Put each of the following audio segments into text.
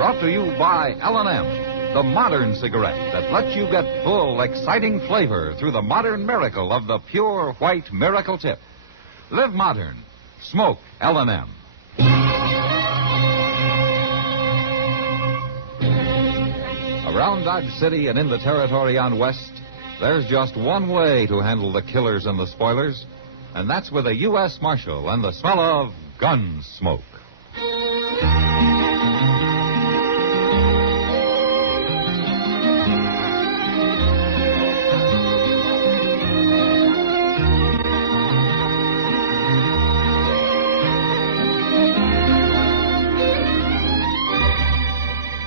Brought to you by L&M, the modern cigarette that lets you get full, exciting flavor through the modern miracle of the pure white miracle tip. Live modern. Smoke L&M. Around Dodge City and in the territory on West, there's just one way to handle the killers and the spoilers, and that's with a U.S. Marshal and the smell of Gunsmoke.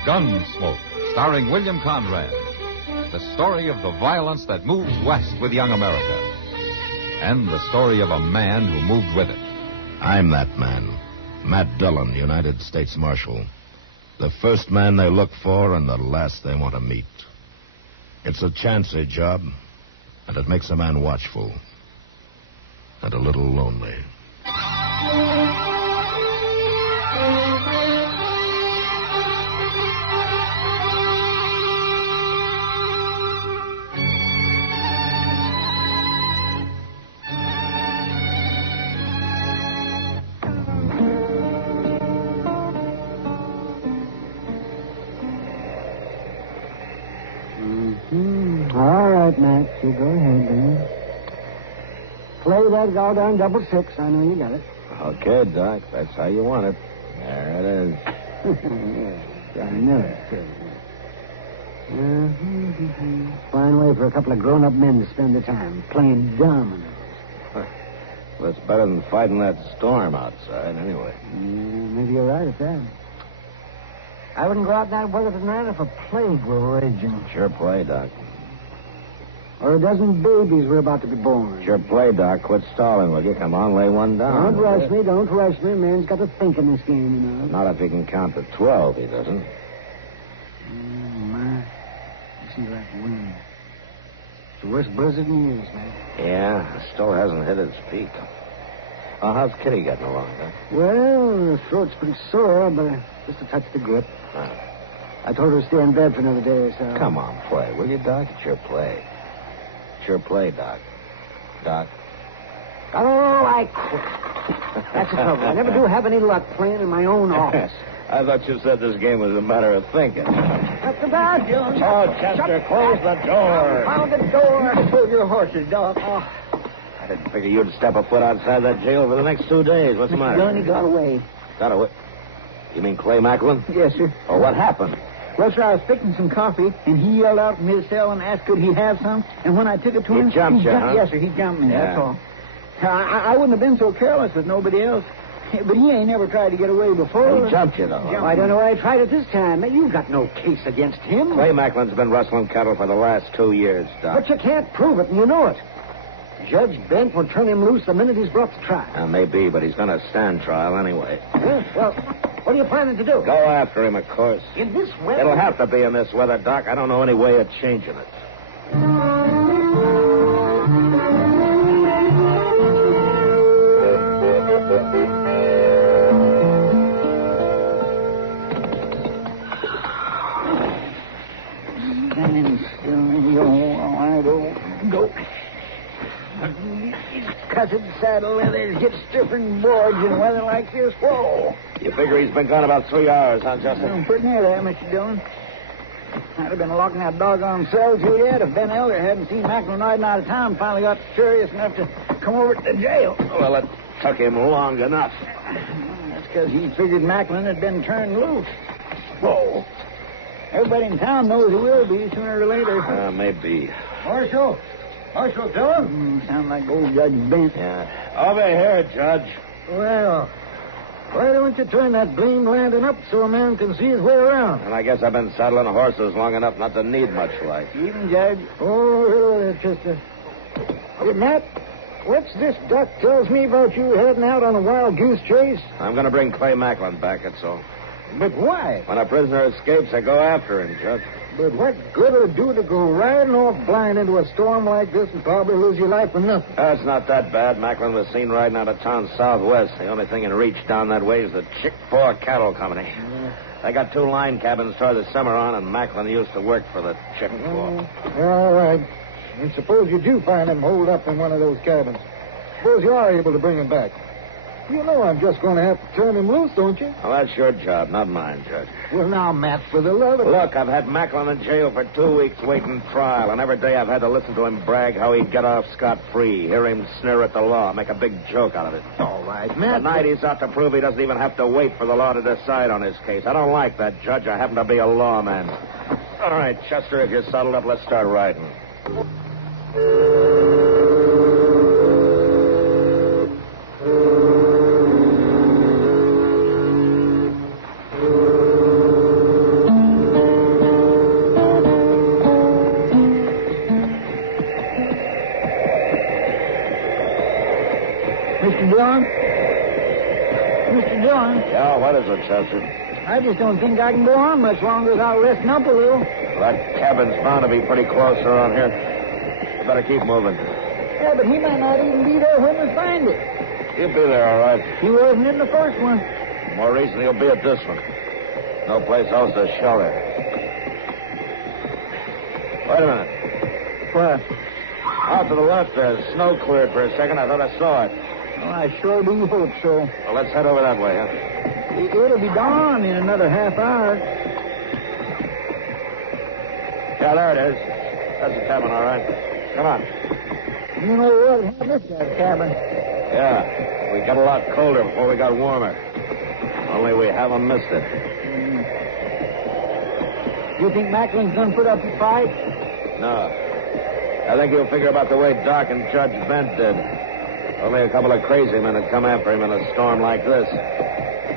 Gunsmoke, starring William Conrad. The story of the violence that moves west with young America. And the story of a man who moved with it. I'm that man. Matt Dillon, United States Marshal. The first man they look for and the last they want to meet. It's a chancy job, and it makes a man watchful. And a little lonely. All right, Max, you go ahead, then. Play that goddamn double six. I know you got it. Okay, Doc. That's how you want it. There it is. I know it. Fine way for a couple of grown-up men to spend their time, playing dominoes. Well, it's better than fighting that storm outside, anyway. Maybe you're right at that. I wouldn't go out in that weather tonight if a plague were raging. Sure play, Doc. Or a dozen babies were about to be born. Sure play, Doc. Quit stalling, will you? Come on, lay one down. Don't rush me. Don't rush me. Man's got to think in this game, you know. Not if he can count to 12, he doesn't. My. Listen to that wind. It's the worst blizzard in years, man. Yeah, it still hasn't hit its peak. Well, how's Kitty getting along, Doc? Well, her throat's pretty sore, but just a touch of the grip. I told her to stay in bed for another day or so. Come on, play, will you, Doc? It's your play. Sure play, Doc. Doc? Oh, I quit. That's the trouble. I never do have any luck playing in my own office. I thought you said this game was a matter of thinking. Shut the door, Jones. Oh, Chester, close the door. Found the door. Hold your horses, Doc. Oh. I didn't figure you'd step a foot outside that jail for the next 2 days. What's the matter? Johnny got away. Got away? You mean Clay Macklin? Yes, sir. Oh, what happened? Well, sir, I was fixing some coffee, and he yelled out from his cell and asked could he have some. And when I took it to him... He jumped you, huh? Yes, sir, he jumped me, Yeah. that's all. I wouldn't have been so careless with nobody else. But he ain't never tried to get away before. He jumped you, though. Well, I don't know why I tried it this time. You've got no case against him. Clay Macklin's been rustling cattle for the last 2 years, Doc. But you can't prove it, and you know it. Judge Bent will turn him loose the minute he's brought to trial. Maybe, but he's going to stand trial anyway. Well, what are you planning to do? Go after him, of course. In this weather? It'll have to be in this weather, Doc. I don't know any way of changing it. Cussed saddle leathers get stiffened boards in weather like this. Whoa. You figure he's been gone about 3 hours, huh, Justin? Pretty near there, Mr. Dillon. I'd have been locking that doggone cell to yet if Ben Elder hadn't seen Macklin riding out of town and finally got curious enough to come over to the jail. Well, it took him long enough. That's because he figured Macklin had been turned loose. Whoa. Everybody in town knows he will be sooner or later. Maybe. Marshal Dillon? Sound like old Judge Bent. Yeah. Over here, Judge. Well, why don't you turn that blame lantern up so a man can see his way around? And I guess I've been saddling horses long enough not to need much light. Even, Judge. Oh, hello there, Chester. Hey, Matt, what's this Doc tells me about you heading out on a wild goose chase? I'm going to bring Clay Macklin back, that's all. But why? When a prisoner escapes, they go after him, Judge. But what good would it do to go riding off blind into a storm like this and probably lose your life for nothing? That's not that bad. Macklin was seen riding out of town southwest. The only thing in reach down that way is the Chick-4 Cattle Company. They got 2 line cabins toward the summer on, and Macklin used to work for the Chick-4. All right. And suppose you do find him holed up in one of those cabins. Suppose you are able to bring him back. You know I'm just going to have to turn him loose, don't you? Well, that's your job, not mine, Judge. Well, now, Matt, for the love of... Look, I've had Macklin in jail for 2 weeks waiting trial, and every day I've had to listen to him brag how he'd get off scot-free, hear him sneer at the law, make a big joke out of it. All right, Matt. Tonight he's out to prove he doesn't even have to wait for the law to decide on his case. I don't like that, Judge. I happen to be a lawman. All right, Chester, if you're saddled up, let's start riding. Mr. Dillon? Mr. Dillon? Yeah, what is it, Chester? I just don't think I can go on much longer without resting up a little. Well, that cabin's bound to be pretty close around here. You better keep moving. Yeah, but he might not even be there when we find it. He'll be there, all right. He wasn't in the first one. More reason he'll be at this one. No place else to shelter. Wait a minute. What? Out to the left there. Snow cleared for a second. I thought I saw it. Well, I sure do hope so. Well, let's head over that way, huh? It'll be dawn in another half hour. Yeah, there it is. That's the cabin, all right. Come on. You know what? Have this guy's cabin. Yeah. We got a lot colder before we got warmer. Only we haven't missed it. You think Macklin's gonna put up a fight? No. I think he'll figure about the way Doc and Judge Bent did. Only a couple of crazy men had come after him in a storm like this.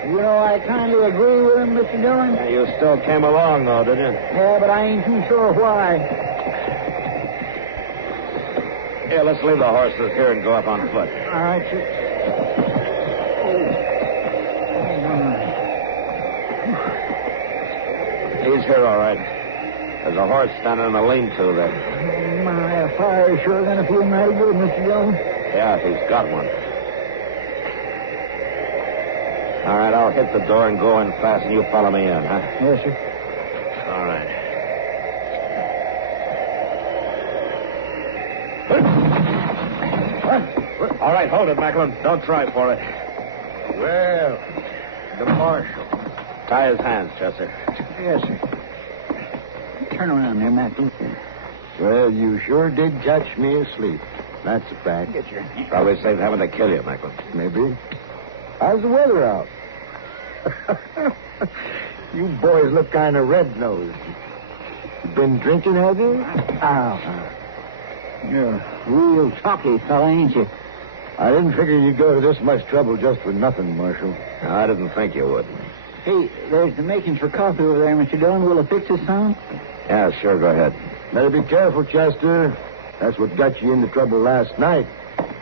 You know, I kind of agree with him, Mr. Dillon. Yeah, you still came along, though, didn't you? Yeah, but I ain't too sure why. Here, let's leave the horses here and go up on foot. All right, sir. He's here, all right. There's a horse standing in a lean-to there. Oh, my, a fire's sure gonna feel mighty good, Mr. Dillon. Yeah, if he's got one. All right, I'll hit the door and go in fast, and you follow me in, huh? Yes, sir. All right. What? All right, hold it, Macklin. Don't try for it. Well, the marshal. Tie his hands, Chester. Yes, sir. Turn around there, Macklin. Well, you sure did catch me asleep. That's a fact. Get your... Probably saved having to kill you, Macklin. Maybe. How's the weather out? You boys look kind of red-nosed. You been drinking, have you? Ow. You're a real chalky fella, ain't you? I didn't figure you'd go to this much trouble just for nothing, Marshal. No, I didn't think you would. Hey, there's the makings for coffee over there, Mr. Dillon. Will it fix us some? Yeah, sure, go ahead. Better be careful, Chester. That's what got you into trouble last night.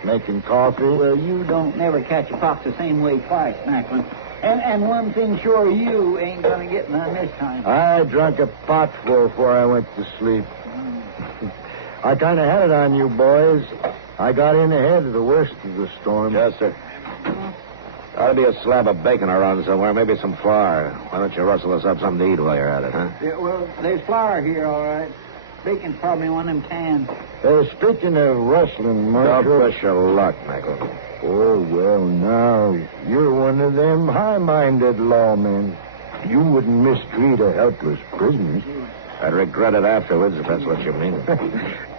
Making coffee. Well, you don't never catch a fox the same way twice, Macklin. And one thing sure, you ain't gonna get none this time. I drank a potful before I went to sleep. I kind of had it on you boys. I got in ahead of the worst of the storm. Chester. Ought to be a slab of bacon around somewhere, maybe some flour. Why don't you rustle us up something to eat while you're at it, huh? Yeah, well, there's flour here, all right. Bacon's probably one of them cans. Speaking of rustling, Marshal... Don't push your luck, Michael. Oh, well, now, you're one of them high-minded lawmen. You wouldn't mistreat a helpless prisoner. I'd regret it afterwards, if that's what you mean.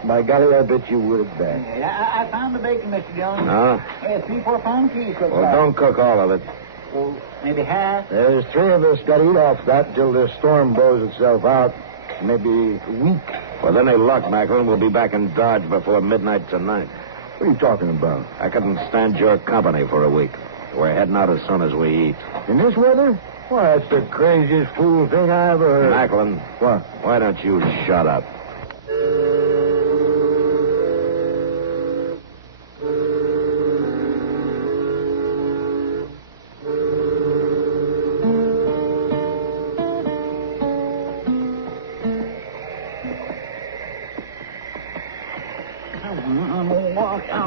By golly, I bet you would, that. I found the bacon, Mr. Dillon. No? Yeah, 3-4 pound piece. Well, don't cook all of it. Well, maybe half. There's 3 of us got to eat off that till this storm blows itself out. Maybe a week. With any luck, Macklin, we'll be back in Dodge before midnight tonight. What are you talking about? I couldn't stand your company for a week. We're heading out as soon as we eat. In this weather? Why, that's the craziest fool thing I ever heard. Macklin. What? Why don't you shut up?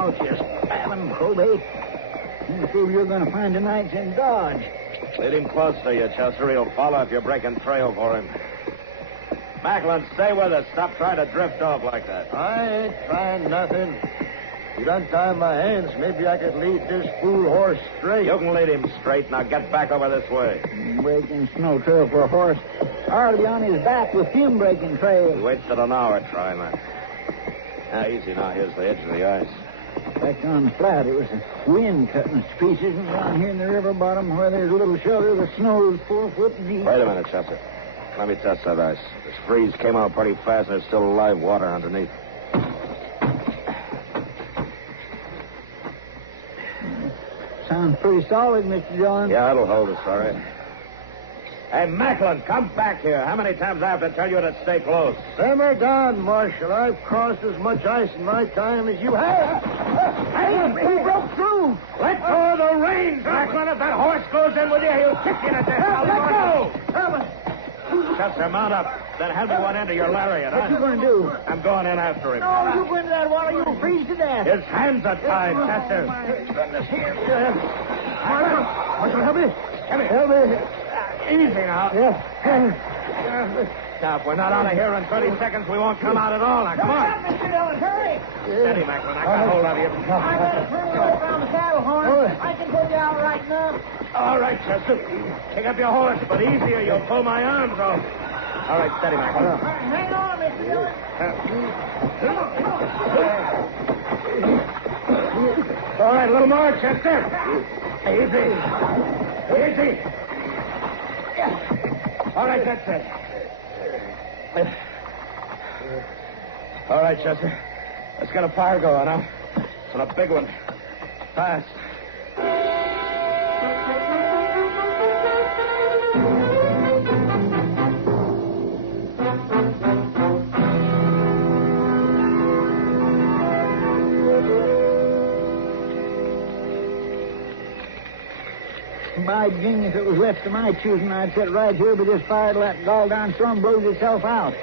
out, you spabbing probate. The fool you're going to find tonight's in Dodge. Lead him close to you, Chester. He'll follow if you're breaking trail for him. Macklin, stay with us. Stop trying to drift off like that. I ain't trying nothing. You'd untie my hands, maybe I could lead this fool horse straight. You can lead him straight. Now get back over this way. Breaking snow trail for a horse. Hardly on his back with him breaking trail. We wasted an hour trying that. Now, easy now. Here's the edge of the ice. Back on the flat, it was the wind cutting us to pieces, and down here in the river bottom where there's a little shelter, the snow's 4 foot deep. Wait a minute, Chester. Let me test that ice. This freeze came out pretty fast, and there's still live water underneath. Sounds pretty solid, Mr. Dillon. Yeah, it'll hold us, all right. Hey, Macklin, come back here. How many times I have to tell you to stay close? Simmer down, Marshal. I've crossed as much ice in my time as you have. Hey, he broke through. Let go of the reins, Macklin. If that horse goes in with you, he'll kick you to death. Let go. Chester, mount up. Then hand me one end of your lariat. What you going to do? I'm going in after him. No, you go into that water, you'll freeze to death. His hands are tied, Chester. Goodness, here. Marshal, help me. Come here. Help me. Easy now. Yeah. Now, if we're not out of here in 30 seconds, we won't come out at all. Now, come on. Mr. Dillon, hurry. Steady, Macklin. I got hold of you. I got to turn you over on the saddle horn. I can put you out right enough. All right, Chester. Pick up your horse, but easier. You'll pull my arms off. All right, steady, Macklin. Hang on, Mr. Dillon. All right, a little more, Chester. Easy. Easy. All right, that's it. All right, Chester. Let's get a fire going, huh? And a big one. Fast. By jing, if it was left to my choosing, I'd sit right here by this fire till that gall-darn storm blows itself out.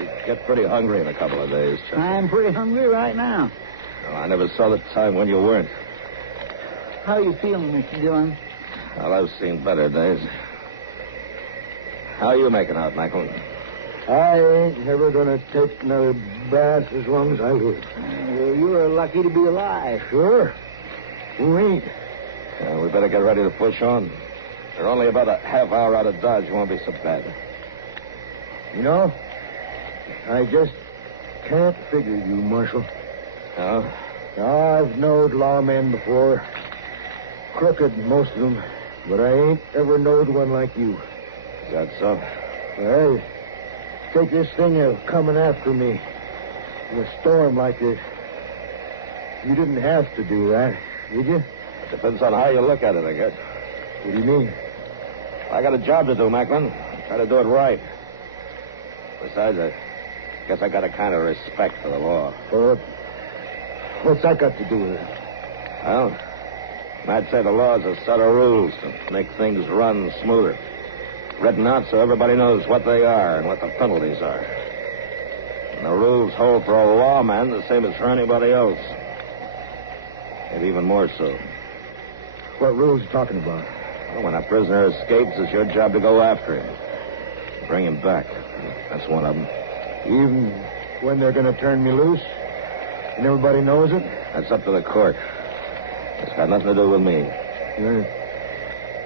You get pretty hungry in a couple of days, Chester. I'm pretty hungry right now. Well, I never saw the time when you weren't. How you feeling, Mr. Dillon? Well, I've seen better days. How are you making out, Macklin? I ain't never gonna take another bath as long as I live. You're lucky to be alive. Sure. Who ain't? We better get ready to push on. We're only about a half hour out of Dodge. Won't be so bad. You know, I just can't figure you, Marshal. Oh? I've knowed lawmen before. Crooked, most of them. But I ain't ever knowed one like you. Is that so? Well, take this thing of coming after me in a storm like this. You didn't have to do that, did you? It depends on how you look at it, I guess. What do you mean? I got a job to do, Macklin. Try to do it right. Besides, I guess I got a kind of respect for the law. Well, what's that got to do with it? Well, I'd say the law's a set of rules to make things run smoother. Written out so everybody knows what they are and what the penalties are. And the rules hold for a lawman the same as for anybody else. Maybe even more so. What rules are you talking about? Well, when a prisoner escapes, it's your job to go after him. Bring him back. That's one of them. Even when they're going to turn me loose? And everybody knows it? That's up to the court. It's got nothing to do with me.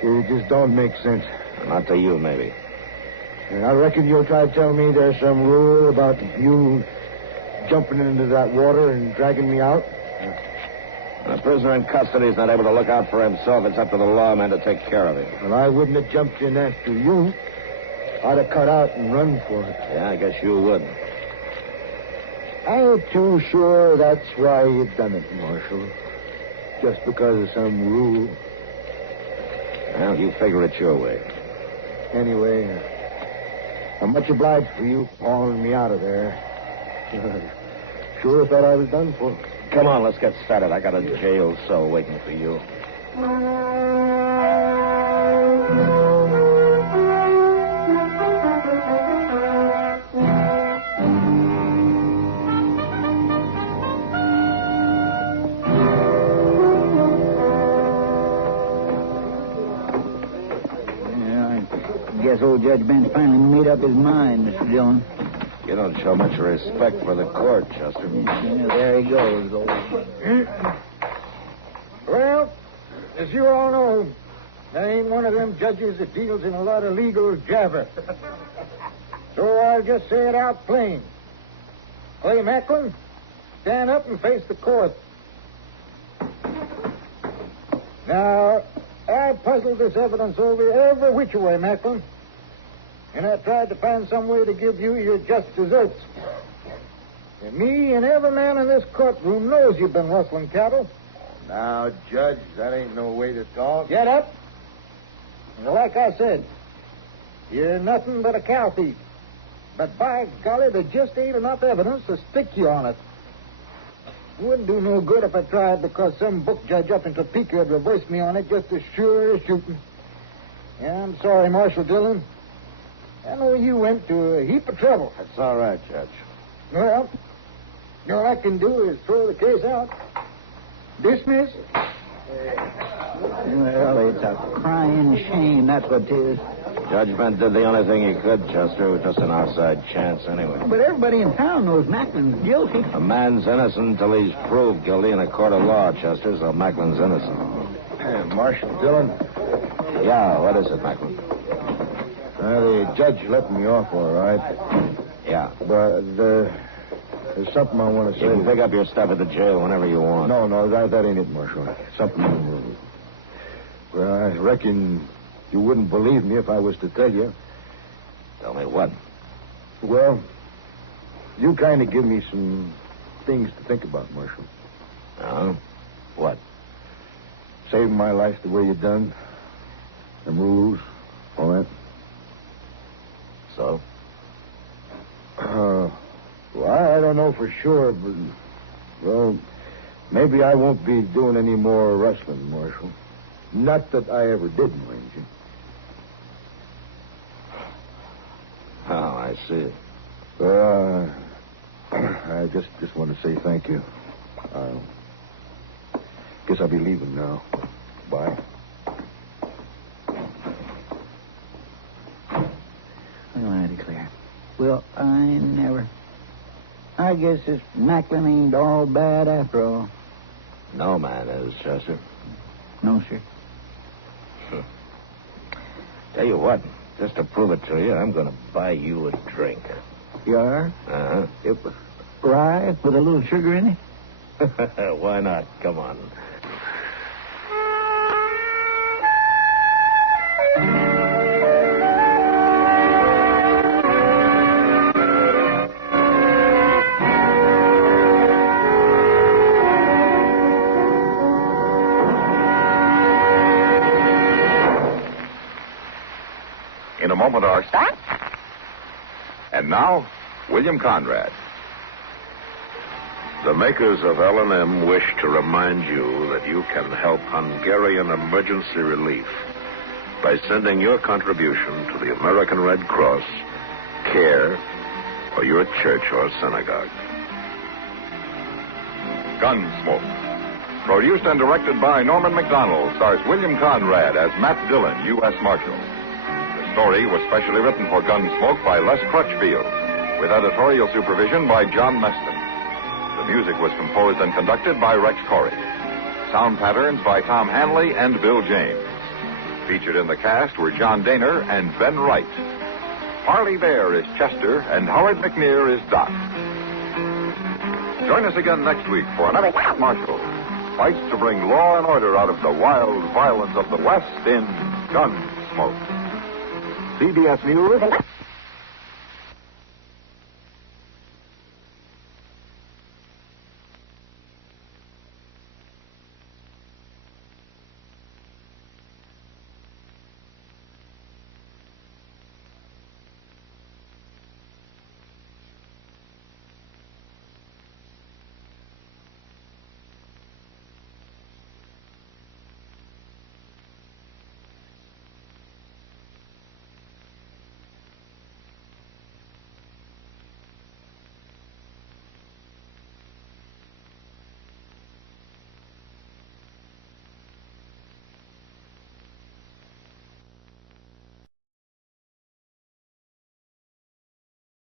It just don't make sense. Not to you, maybe. I reckon you'll try to tell me there's some rule about you jumping into that water and dragging me out? When a prisoner in custody is not able to look out for himself, it's up to the lawman to take care of him. Well, I wouldn't have jumped in after you. I'd have cut out and run for it. Yeah, I guess you would. I ain't too sure that's why you done it, Marshal. Just because of some rule. Well, you figure it your way. Anyway, I'm much obliged for you hauling me out of there. Sure thought I was done for. Come on, let's get started. I got a jail cell waiting for you. guess old Judge Ben's finally made up his mind, Mr. Dillon. You don't show much respect for the court, Chester. Yeah, there he goes, old. Well, as you all know, I ain't one of them judges that deals in a lot of legal jabber. So I'll just say it out plain. Clay Macklin, stand up and face the court. Now, I puzzled this evidence over every which way, Macklin. And I tried to find some way to give you your just deserts. And me and every man in this courtroom knows you've been rustling cattle. Now, Judge, that ain't no way to talk. Get up. And like I said, you're nothing but a cow thief. But by golly, there just ain't enough evidence to stick you on it. Wouldn't do no good if I tried, because some book judge up in Topeka would reverse me on it just as sure as shooting. Yeah, I'm sorry, Marshal Dillon. I know you went to a heap of trouble. That's all right, Judge. Well, all I can do is throw the case out. Dismiss. Well, it's a crying shame, that's what it is. Judge Bent did the only thing he could, Chester. It was just an outside chance anyway. But everybody in town knows Macklin's guilty. A man's innocent until he's proved guilty in a court of law, Chester, so Macklin's innocent. Marshal Dillon, Yeah, what is it, Macklin? the judge let me off all right. Yeah. But there's something I want to say. You can pick up your stuff at the jail whenever you want. No, that ain't it, Marshal. Something. Well, I reckon you wouldn't believe me if I was to tell you. Tell me what? Well, you kind of give me some things to think about, Marshal. Oh? What? Saving my life the way you done. Them rules, all that. So? Well, I don't know for sure, but, well, maybe I won't be doing any more wrestling, Marshal. Not that I ever did, mind you. Oh, I see. I just want to say thank you. Guess I'll be leaving now. Bye. Well, I declare. Well, I guess this Macklin ain't all bad after all. No man is, Chester. No, sir. Tell you what, just to prove it to you, I'm going to buy you a drink. You are? Uh-huh. Yep. Rye with a little sugar in it? Why not? Come on. In a moment, our... Stop. And now, William Conrad. The makers of L&M wish to remind you that you can help Hungarian emergency relief by sending your contribution to the American Red Cross, CARE, or your church or synagogue. Gunsmoke. Produced and directed by Norman Macdonnell, stars William Conrad as Matt Dillon, U.S. Marshal. The story was specially written for Gunsmoke by Les Crutchfield, with editorial supervision by John Meston. The music was composed and conducted by Rex Corey. Sound patterns by Tom Hanley and Bill James. Featured in the cast were John Daner and Ben Wright. Harley Bear is Chester, and Howard McNear is Doc. Join us again next week for another Marshal fights to bring law and order out of the wild violence of the West in Gunsmoke. CBS News.